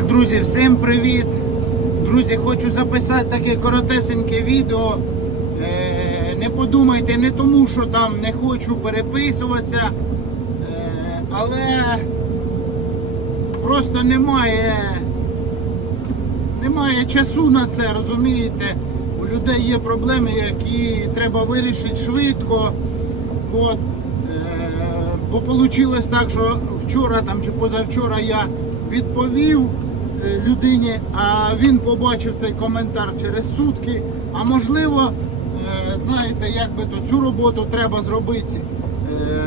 Так, друзі, всім привіт! Друзі, хочу записати таке коротесеньке відео. Е, не подумайте, не тому, що там не хочу переписуватися, е, але просто немає, немає часу на це, розумієте? У людей є проблеми, які треба вирішити швидко. От, е, бо вийшло так, що вчора там чи позавчора я відповів людині, а він побачив цей коментар через сутки. А можливо, е, знаєте, як би то цю роботу треба зробити е,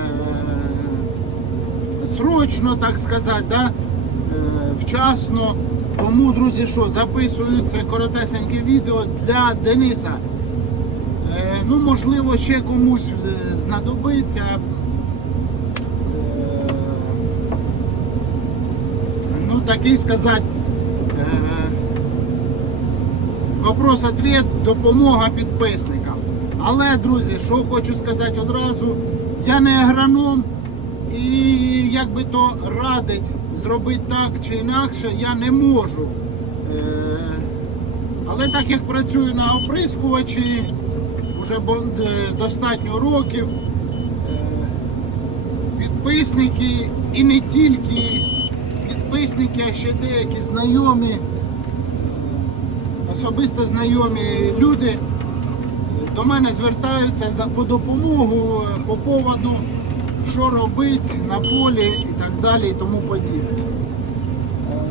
срочно, так сказати, да? е, вчасно. Тому, друзі, що записую це коротесеньке відео для Дениса. Е, Ну, можливо, ще комусь е, знадобиться. Е, Ну, такий сказати. Вопрос-ответ, допомога підписникам. Але, друзі, що хочу сказати одразу, я не агроном і як би то радить зробити так чи інакше, я не можу. Але так як працюю на оприскувачі, вже е, достатньо років, підписники і не тільки підписники, а ще деякі знайомі, особисто знайомі люди до мене звертаються за по допомогу по поводу, що робити на полі і так далі, і тому подібне.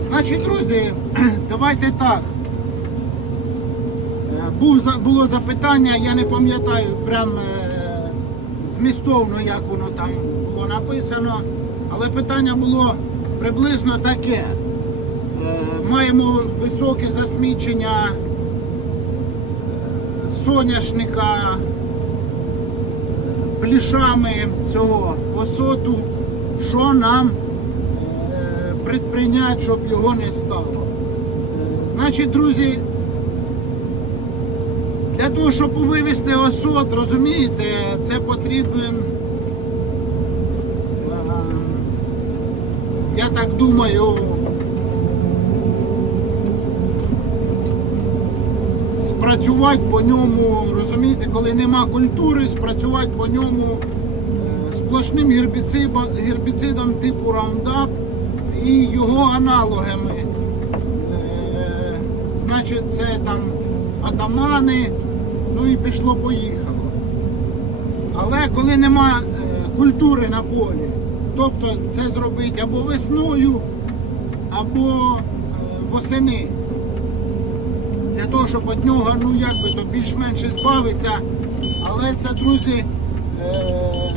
Значить, друзі, давайте так. Е, було запитання, я не пам'ятаю прям е, змістовно, як воно там було написано, але питання було приблизно таке. Е, Маємо високе засмічення е, соняшника е, плішами цього осоту, що нам предприйняти, щоб його не стало. Значить, друзі, для того, щоб вивести осот, розумієте, це потрібен, е, я так думаю, спрацювати по ньому, розумієте, коли нема культури, спрацювати по ньому е, сплошним гербіцидом, типу Roundup і його аналогами. Е, Значить, це там атамани, ну і пішло-поїхало. Але коли нема е, культури на полі, тобто це зробити або весною, або е, восени. Для того, щоб від нього ну, як то більш-менш збавитися. Але це, друзі, е,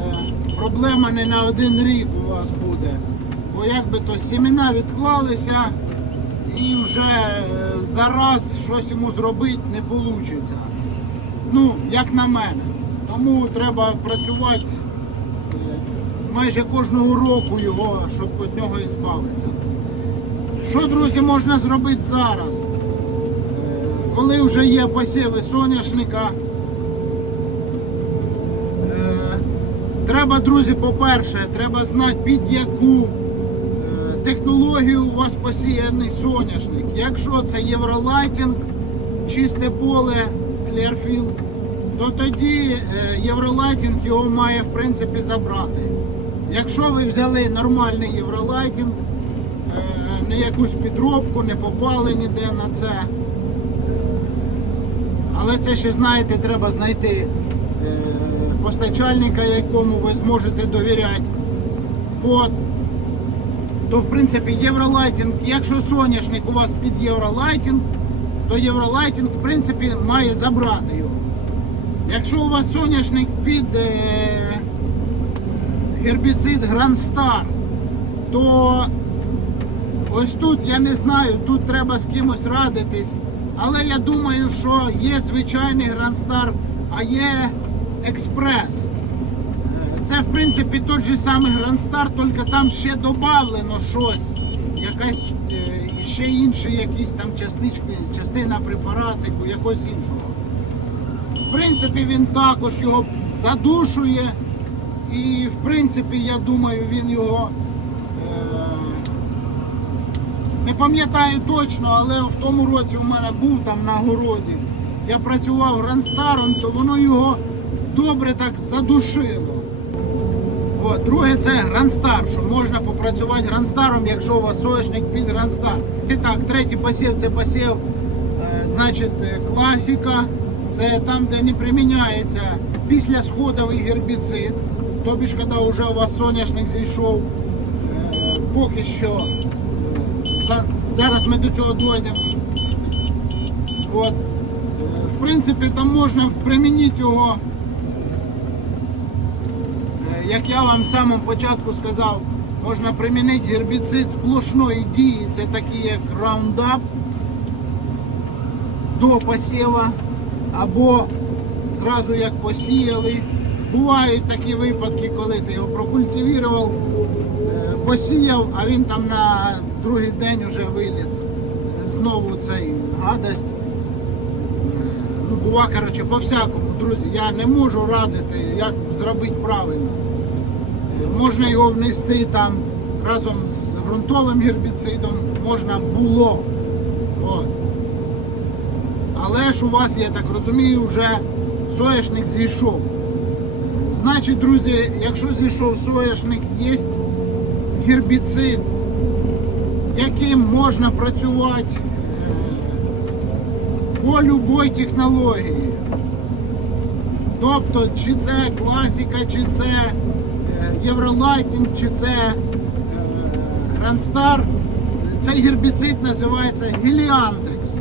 проблема не на один рік у вас буде. Бо якби то сімена відклалися і вже е, зараз щось йому зробити не вийде. Ну, як на мене. Тому треба працювати майже кожного року його, щоб від нього і збавитися. Що, друзі, можна зробити зараз? Е, Коли вже є посіви соняшника, е, треба, друзі, по-перше, треба знати, під яку е, технологію у вас посіяний соняшник. Якщо це євролайтінг, чисте поле, Clearfield, то тоді євролайтінг його має в принципі забрати. Якщо ви взяли нормальний євролайтінг, е, не якусь підробку, не попали ніде на це. Але це ще знаєте, треба знайти е, постачальника, якому ви зможете довіряти. От. То в принципі євролайтінг, якщо соняшник у вас під євролайтінг, то євролайтінг в принципі має забрати його. Якщо у вас соняшник під е, гербіцид Грандстар, то ось тут я не знаю, тут треба з кимось радитись. Але я думаю, що є звичайний Грандстар, а є експрес. Це в принципі той же самий Грандстар, тільки там ще додавлено щось, якась е, ще інші якісь там частички, частина препаратику, якось іншого. В принципі, він також його задушує. І в принципі, я думаю, він його е, Не пам'ятаю точно, але в тому році у мене був там на городі. Я працював гранстаром, то воно його добре так задушило. От, друге це гранстар, що можна попрацювати гранстаром, якщо у вас соняшник під гранстар. І так, третій посів це посів, е, значить, е, класика. Це там, де не приміняється післясходовий гербіцид. Тобі ж, коли вже у вас соняшник зійшов, е, поки що е, зараз ми до цього дійдемо. От. Е, В принципі, там можна примінити його Як я вам в самому початку сказав, можна примінити гербіцид сплошної дії, це такі як Roundup до посіва, або зразу як посіяли. Бувають такі випадки, коли ти його прокультивував, е, посіяв, а він там на другий день вже виліз. Знову цей гадость. Ну, бува, коротше, по-всякому, друзі. Я не можу радити, як зробити правильно. Е, Можна його внести там разом з ґрунтовим гербіцидом, можна було. От. Але ж у вас, я так розумію, вже соняшник зійшов. Значить, друзі, якщо зійшов соняшник, є гербіцид, яким можна працювати е, по любой технології. Тобто, чи це класика, чи це е, Євролайтінг, чи це е, Грандстар, цей гербіцид називається Геліантекс.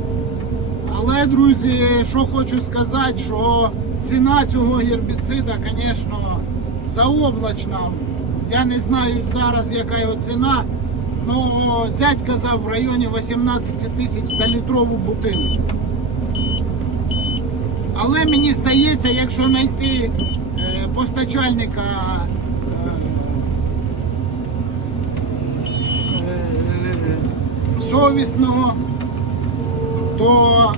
Але, друзі, що хочу сказати, що ціна цього гербіцида, звісно, заоблачна. Я не знаю зараз, яка його ціна, але зять казав в районі 18 тисяч за літрову бутилку. Але мені здається, якщо знайти е, постачальника е, е, совісного, то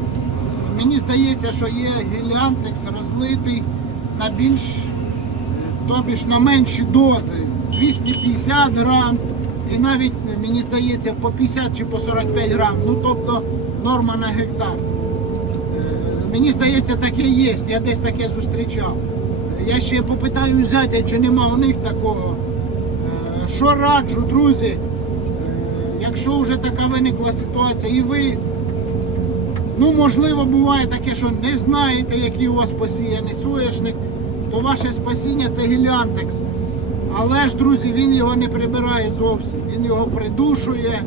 здається, що є гіліантекс розлитий на більш, тобі ж на менші дози. 250 грам і навіть мені здається по 50 чи по 45 грам. Ну тобто норма на гектар. Е, Мені здається, таке є, я десь таке зустрічав. Я ще попитаю зятя, чи нема у них такого. Е, Що раджу, друзі, е, якщо вже така виникла ситуація, і ви, ну можливо, буває таке, що не знаєте, який у вас посіяний соняшник, то ваше спасіння це гіліантекс. Але ж, друзі, він його не прибирає зовсім, він його придушує.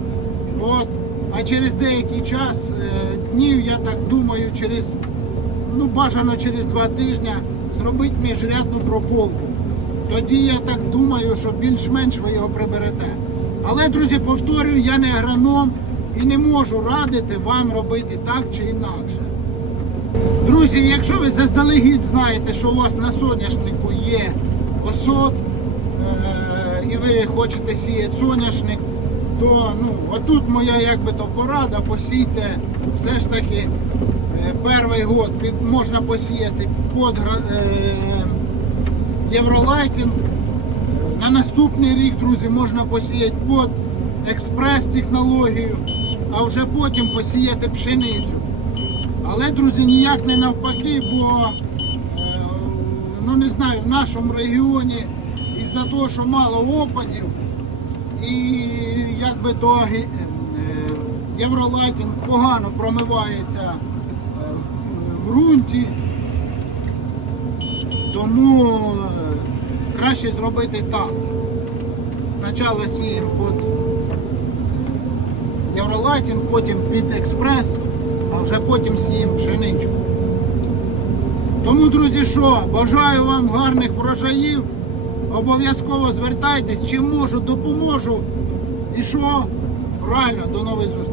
От. А через деякий час, е, днів, я так думаю, через, ну бажано через два тижні зробити міжрядну прополку. Тоді я так думаю, що більш-менш ви його приберете. Але, друзі, повторюю, я не агроном і не можу радити вам робити так чи інакше. Друзі, якщо ви заздалегідь знаєте, що у вас на соняшнику є осот, е, і ви хочете сіяти соняшник, то ну, отут моя якби то порада, посійте все ж таки е, перший год можна посіяти гра- е, Євролайтінг. На наступний рік, друзі, можна посіяти під експрес-технологію, а вже потім посіяти пшеницю. Але, друзі, ніяк не навпаки, бо е, ну не знаю, в нашому регіоні із-за того, що мало опадів, і якби то ге- е, євролайтінг погано промивається е, в ґрунті, тому е, краще зробити так. Спочатку сіємо під Євролайтінг, потім під експрес, а вже потім сіємо пшеничку. Тому, друзі, що, бажаю вам гарних врожаїв. Обов'язково звертайтесь, чим можу, допоможу. І що? Правильно, до нових зустрічей.